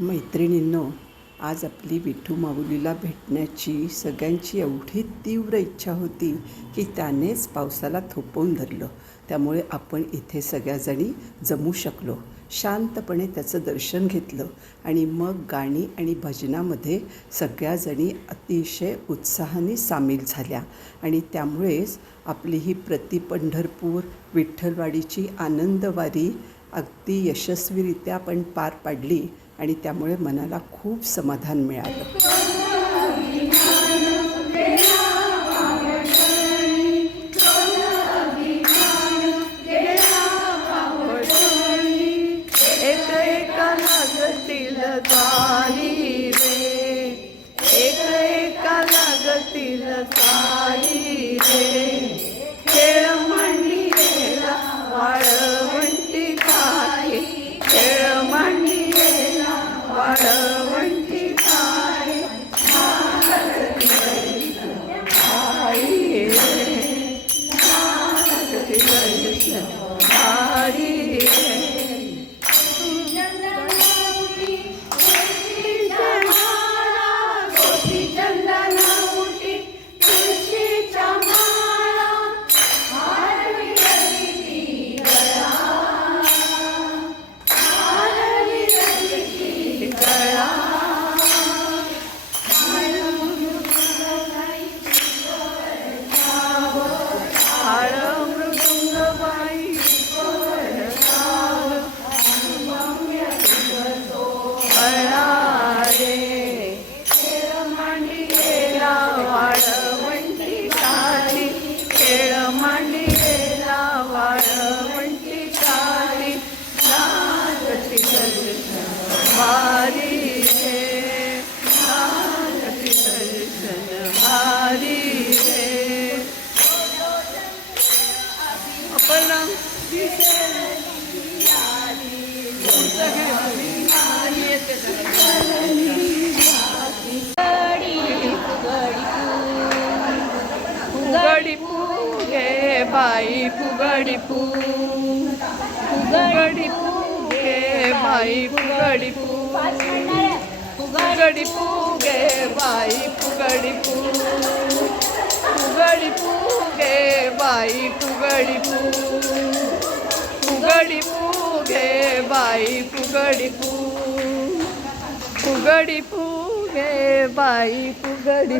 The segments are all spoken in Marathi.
मैत्रिणींनो, आज आपली विठू माऊलीला भेटण्याची सगळ्यांची एवढी तीव्र इच्छा होती की त्यानेच पावसाला थोपवून धरलं. त्यामुळे आपण इथे सगळ्याजणी जमू शकलो. शांतपणे त्याचं दर्शन घेतलं आणि मग गाणी आणि भजनामध्ये सगळ्याजणी अतिशय उत्साहाने सामील झाल्या आणि त्यामुळेच आपली ही प्रति पंढरपूर विठ्ठलवाडीची आनंदवारी अगदी यशस्वीरित्या आपण पार पाडली आणि त्यामुळे मनाला खूप समाधान मिळालं. एक एका लागतील तारी रे, एक एका लागतील तारी रे, खेळ मांडीला वाळवंटी काय, खेळ मांडीला वाळवंटी काय, आई रे, आई रे. भारी रे, नागती दर्शन भारी रे. आपण फुगडी फुगे बाई, फुगडी फुगडी फुगे बाई, फुगडी फुगडी फुगे बाई, फुगडी फुगडी फुगे बाई, फुगडी फुगडी फुगे बाई, फुगडी फुगडी फुगे बाई, फुगडी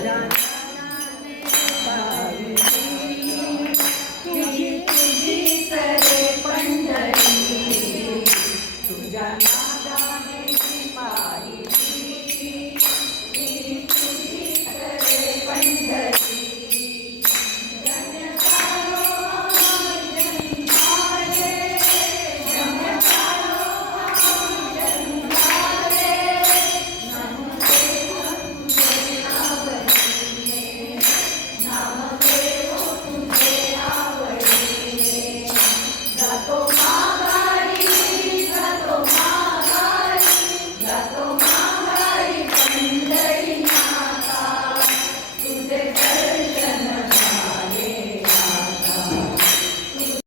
चला